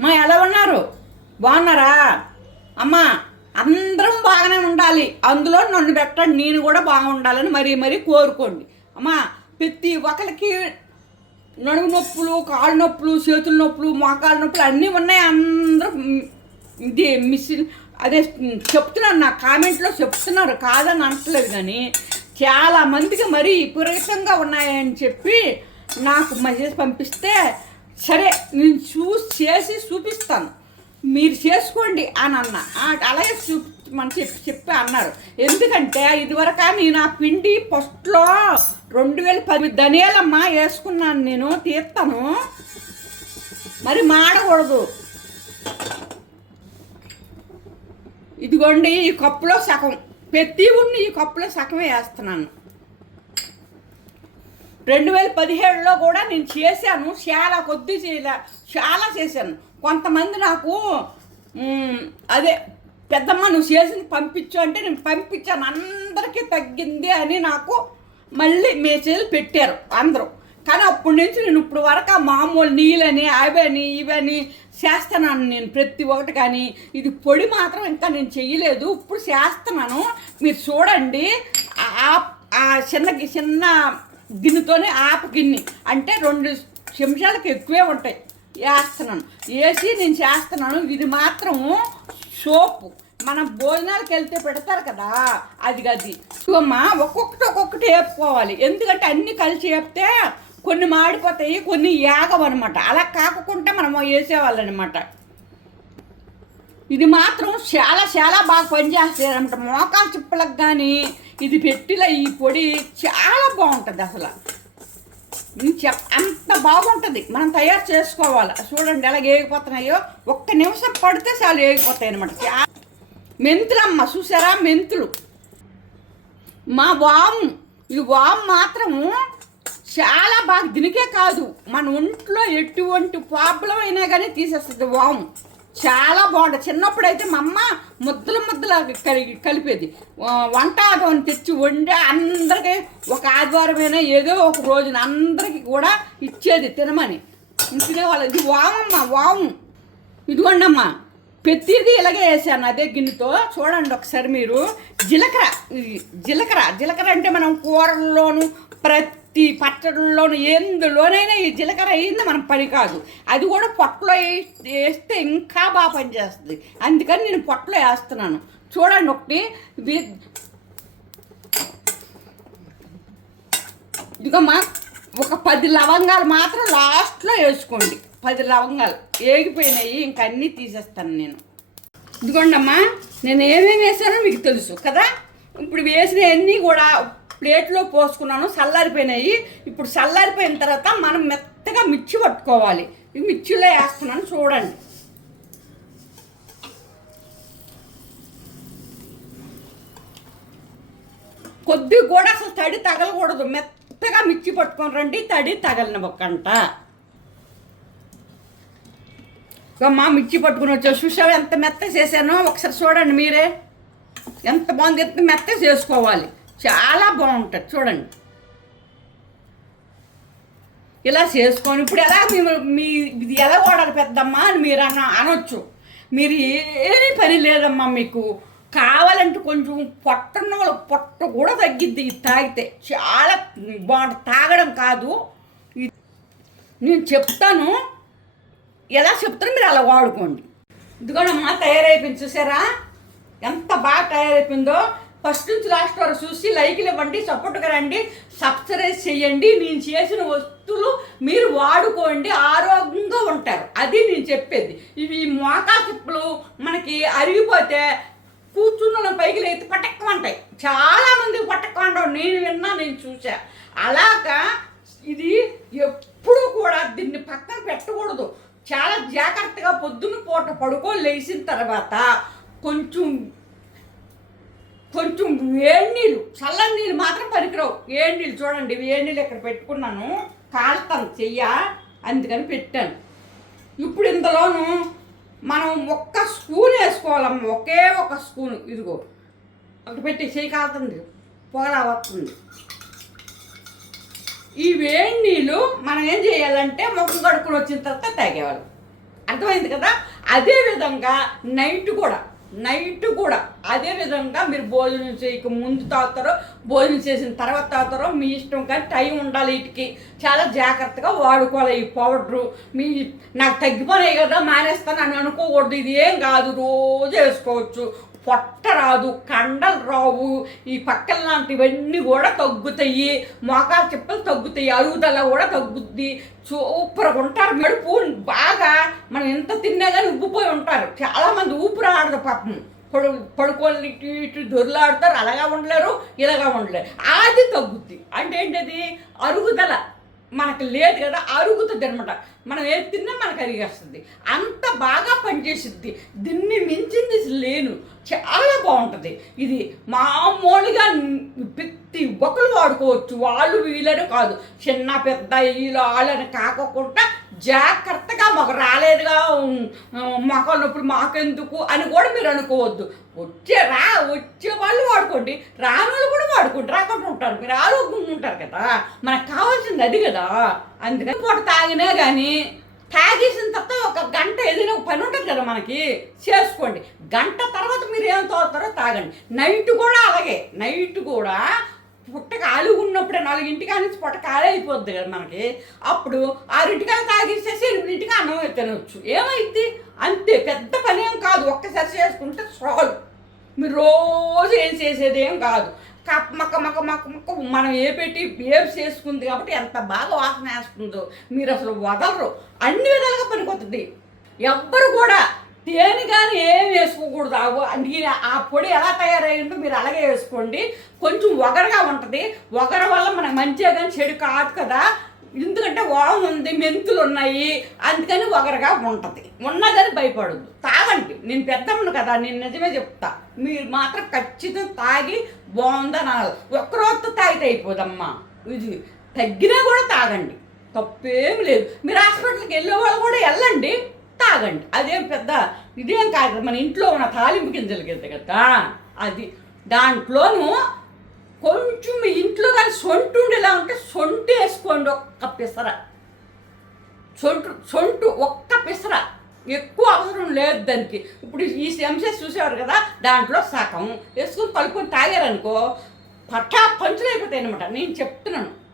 మా ఎలా ఉన్నారు? బాగున్నారా? అమ్మా అందరం బాగానే ఉండాలి. అందులో నన్ను పెట్టండి నేను కూడా బాగుండాలని మరీ మరీ కోరుకోండి. అమ్మా ప్రతి ఒక్కరికి నడుము నొప్పులు కాళ్ళు నొప్పులు చేతుల నొప్పులు మోకాళ్ళ నొప్పులు అన్నీ ఉన్నాయి. అందరూ ఇది మిషన్ అదే చెప్తున్నారు నా కామెంట్లో చెప్తున్నారు. కాదని అనట్లేదు కానీ చాలా మందికి మరీ విపరీతంగా ఉన్నాయని చెప్పి నాకు మెసేజ్ పంపిస్తే సరే నేను చూసి చేసి చూపిస్తాను. మీరు చేసుకోండి అని అన్న. అలాగే చూ మన చెప్పి చెప్పి అన్నారు. ఎందుకంటే ఇదివరక నేను ఆ పిండి ఫస్ట్లో రెండు వేల పది ధనియాలమ్మ వేసుకున్నాను నేను తీస్తాను. మరి మాడకూడదు. ఇదిగోండి ఈ కప్పులో సగం. ప్రతి ఉన్న ఈ కప్పులో సగమే వేస్తున్నాను. రెండు వేల పదిహేడులో కూడా నేను చేశాను. చాలా కొద్ది చాలా చేశాను. కొంతమంది నాకు అదే పెద్దమ్మ నువ్వు చేసింది పంపించు అంటే నేను పంపించాను. అందరికీ తగ్గింది అని నాకు మళ్ళీ మెసేజ్ పెట్టారు అందరూ. కానీ అప్పటి నుంచి నేను ఇప్పుడు వరకు ఆ మామూలు నీళ్ళని అవని ఇవని చేస్తున్నాను నేను ప్రతి ఒక్కటి కానీ. ఇది పొడి మాత్రం ఇంకా నేను చేయలేదు. ఇప్పుడు చేస్తున్నాను. మీరు చూడండి. ఆ- ఆ చిన్న చిన్న గిన్నెతోనే ఆపు గిన్నె. అంటే రెండు చెంచాలకు ఎక్కువే ఉంటాయి. వేస్తున్నాను. వేసి నేను చేస్తున్నాను. ఇది మాత్రము సోపు. మనం భోజనాలకు వెళ్తే పెడతారు కదా అది అది అమ్మ ఒక్కొక్కటి ఒక్కొక్కటి వేపుకోవాలి. ఎందుకంటే అన్ని కలిసి వేపితే కొన్ని మాడిపోతాయి కొన్ని యాగం అనమాట అలా కాకుండా మనం వేసేవాళ్ళనమాట. ఇది మాత్రం చాలా చాలా బాగా పనిచేస్తారంట మోకాలు చిప్పలకు కానీ ఇది పెట్టిల ఈ పొడి చాలా బాగుంటుంది అసలు. చెప్ అంత బాగుంటుంది. మనం తయారు చేసుకోవాలి. చూడండి ఎలా ఏగిపోతున్నాయో. ఒక్క నిమిషం పడితే చాలు ఏగిపోతాయి అనమాట మెంతులమ్మ చూసారా మెంతులు? మా వాము ఈ వాము మాత్రము చాలా బాగా దీనికే కాదు. మన ఒంట్లో ఎటువంటి ప్రాబ్లం అయినా కానీ తీసేస్తుంది వాము. చాలా బాగుంటుంది. చిన్నప్పుడు అయితే మా అమ్మ ముద్దలు ముద్దలు కలిగి కలిపేది. వంట ఆదవని తెచ్చి వండి అందరికీ ఒక ఆదివారమైనా ఏదో ఒక రోజున అందరికీ కూడా ఇచ్చేది తినమని. తినేవాళ్ళు. ఇది వామమ్మ వాము. ఇదిగోండమ్మా ప్రతిదీ ఇలాగే వేసాను అదే గిన్నెతో. చూడండి ఒకసారి మీరు. జీలకర్ర జీలకర్ర జీలకర్ర అంటే మనం కూరల్లోనూ ప్రతి పచ్చడిలోను ఎందులోనైనా ఈ జీలకర్ర అయింది మనం పని కాదు. అది కూడా పొట్టలో వేస్తే ఇంకా బాగా పనిచేస్తుంది. అందుకని నేను పొట్టలో వేస్తున్నాను. చూడండి ఒకటి ఇదిగమ్మా ఒక పది లవంగాలు మాత్రం లాస్ట్లో వేసుకోండి. పది లవంగాలు ఏగిపోయినాయి ఇంక అన్నీ తీసేస్తాను నేను. ఇదిగోండమ్మా నేను ఏమేమి వేసానో మీకు తెలుసు కదా? ఇప్పుడు వేసినవన్నీ కూడా ప్లేట్లో పోసుకున్నాను చల్లారిపోయినాయి. ఇప్పుడు చల్లారిపోయిన తర్వాత మనం మెత్తగా మిర్చి పట్టుకోవాలి. ఈ మిర్చిలో వేస్తున్నాను చూడండి. కొద్ది కూడా అసలు తడి తగలకూడదు. మెత్తగా మిర్చి పట్టుకొని రండి తడి తగలనివ్వకంట మా మిర్చి పట్టుకుని వచ్చా చూసావు ఎంత మెత్త చేశానో? ఒకసారి చూడండి మీరే. ఎంత బాగుంది ఎంత మెత్త చేసుకోవాలి. చాలా బాగుంటుంది చూడండి. ఇలా చేసుకొని ఇప్పుడు ఎలా మేము మీ ఇది ఎలా వాడాలి పెద్దమ్మా అని మీరు అన్న అనొచ్చు. మీరు ఏమీ పని లేదమ్మా మీకు. కావాలంటే కొంచెం పొట్టన్న వాళ్ళ పొట్ట కూడా తగ్గిద్ది ఇది తాగితే. చాలా బాగుంటుంది తాగడం కాదు. ఇది నేను చెప్తాను. ఎలా చెప్తారో మీరు అలా వాడుకోండి. ఇదిగోనమ్మా తయారైపోయింది చూసారా? ఎంత బాగా తయారైపోయిందో. ఫస్ట్ నుంచి లాస్ట్ వరకు చూసి లైక్లు ఇవ్వండి సపోర్ట్గా రండి సబ్స్క్రైబ్ చేయండి. నేను చేసిన వస్తువులు మీరు వాడుకోండి ఆరోగ్యంగా ఉంటారు. అది నేను చెప్పేది. ఇవి మోకా తిప్పులు మనకి అరిగిపోతే కూర్చున్న పైకి లేతి పట్టక్కమంటాయి చాలామంది మందికి నేను విన్నా నేను చూసా అలాగా ఇది ఎప్పుడూ కూడా దీన్ని పక్కన పెట్టకూడదు. చాలా జాగ్రత్తగా పొద్దున్న పూట పడుకో లేచిన తర్వాత కొంచెం కొంచెం వేడి నీళ్ళు. చల్లని నీళ్ళు మాత్రం పనికిరావు వేడి నీళ్ళు చూడండి వేడి నీళ్ళు ఇక్కడ పెట్టుకున్నాను. కాలుతాను చెయ్య. అందుకని పెట్టాను. ఇప్పుడు ఇంతలోనూ మనం ఒక్క స్పూన్ వేసుకోవాలమ్మ. ఒకే ఒక స్పూన్. ఇదిగో. అక్కడ పెట్టి చెయ్యి కాలుతుంది. పొగలా వస్తుంది. ఈ వేడి నీళ్ళు మనం ఏం చేయాలంటే ముఖం కడుక్కుని వచ్చిన తర్వాత తాగేవాళ్ళు. అర్థమైంది కదా? అదేవిధంగా నైట్ కూడా నైట్ కూడా అదే విధంగా మీరు భోజనం చేయక ముందు తాగుతారో భోజనం చేసిన తర్వాత తాగుతారో మీ ఇష్టం కానీ టైం ఉండాలి వీటికి. చాలా జాగ్రత్తగా వాడుకోవాలి ఈ పౌడరు. మీ నాకు తగ్గిపోయినాయి కదా మానేస్తాను అని అనుకోకూడదు. ఇది ఏం కాదు రోజు వేసుకోవచ్చు. పొట్ట రాదు కండలు రావు. ఈ పక్కల లాంటివన్నీ కూడా తగ్గుతాయి. మోకాలు చెప్పులు తగ్గుతాయి. అరుగుదల కూడా తగ్గుద్ది. సూపర్గా ఉంటారు మెడుపు. బాగా మనం ఎంత తిన్నా కానీ ఉబ్బిపోయి ఉంటారు. చాలామంది ఊపిరి ఆడదు పాపం. పడు పడుకొని ఇటు ఇటు దొరలాడతారు. అలాగా ఉండలేరు ఇలాగా ఉండలేరు. అది తగ్గుద్ది. అంటే ఏంటది? అరుగుదల. మనకు లేదు కదా అరుగుతుంది అనమాట మనం ఏది తిన్నా మనకు అరిగేస్తుంది. అంత బాగా పనిచేసిద్ది. దీన్ని మించింది లేను. చాలా బాగుంటుంది. ఇది మామూలుగా ప్రతి ఒక్కరు వాడుకోవచ్చు. వాళ్ళు వీళ్ళని కాదు. చిన్న పెద్ద వీళ్ళు వాళ్ళని కాకుండా జాగ్రత్తగా మగరా రాలేదుగా మాకు అన్నప్పుడు మాకెందుకు అని కూడా మీరు అనుకోవద్దు. వచ్చే రా వచ్చే వాళ్ళు వాడుకోండి రాని వాళ్ళు కూడా వాడుకోండి రాకుండా ఉంటారు. మీరు ఆరోగ్యంగా ఉంటారు కదా మనకు కావాల్సింది అది కదా. అందుకని పూట తాగినా కానీ తాగేసిన తర్వాత ఒక గంట ఏదైనా ఒక పని ఉంటుంది కదా మనకి చేసుకోండి. గంట తర్వాత మీరు ఏం తోస్తారో తాగండి. నైట్ కూడా అలాగే నైట్ కూడా పుట్ట ఖాళీ ఉన్నప్పుడు నాలుగింటికి నుంచి పుట్ట ఖాళీ అయిపోద్ది కదా మనకి. అప్పుడు ఆరింటికాయ తాగేసేసి ఎనిమిదింటికి అన్నం తినవచ్చు ఏమైంది అంతే పెద్ద పని ఏం కాదు. ఒక్కసారి చేసుకుంటే చాలు. మీరు రోజు ఏం చేసేది ఏం కాదు. కప్ మక్క మక్క మక్క మక్క మనం ఏ పెట్టి ఏం చేసుకుంది కాబట్టి ఎంత బాగా వాసన వేస్తుందో మీరు అసలు వదలరు. అన్ని విధాలుగా పనికొస్తుంది ఎవ్వరు కూడా తేనె కానీ ఏం వేసుకోకూడదు. ఆ నేను ఆ పొడి ఎలా తయారయ్యిందో మీరు అలాగే వేసుకోండి. కొంచెం ఒగరగా ఉంటుంది. ఒగర వల్ల మనకు మంచిగా కానీ చెడు కాదు కదా. ఎందుకంటే ఓవం ఉంది మెంతులు ఉన్నాయి. అందుకని ఒగరగా ఉంటుంది. ఉన్నదని భయపడద్దు. తాగండి. నేను పెద్దమ్మను కదా నేను నిజమే చెప్తా. మీరు మాత్రం ఖచ్చితంగా తాగి బాగుందని అనాలి ఒక్కరోజు తాగితే అయిపోదమ్మా. ఇది తగ్గినా కూడా తాగండి. తప్పేం లేదు. మీరు హాస్పిటల్కి వెళ్ళే వాళ్ళు కూడా వెళ్ళండి. తాగండి. అదేం పెద్ద ఇదేం కాదు. మన ఇంట్లో ఉన్న తాలింపు గింజలు కింద కదా. అది దాంట్లోనూ కొంచెం ఇంట్లో కానీ సొంటు ఉండేలా ఉంటే సొంటు వేసుకోండి ఒక్క పిసర. సొంటు సొంటు ఒక్క పిసర. ఎక్కువ అవసరం లేదు దానికి. ఇప్పుడు ఈ ఎంసెస్ చూసేవారు కదా దాంట్లో సగం వేసుకొని కలుపుకొని తాగారనుకో పట్టా పంచులు అయిపోతాయి అనమాట నేను చెప్తున్నాను.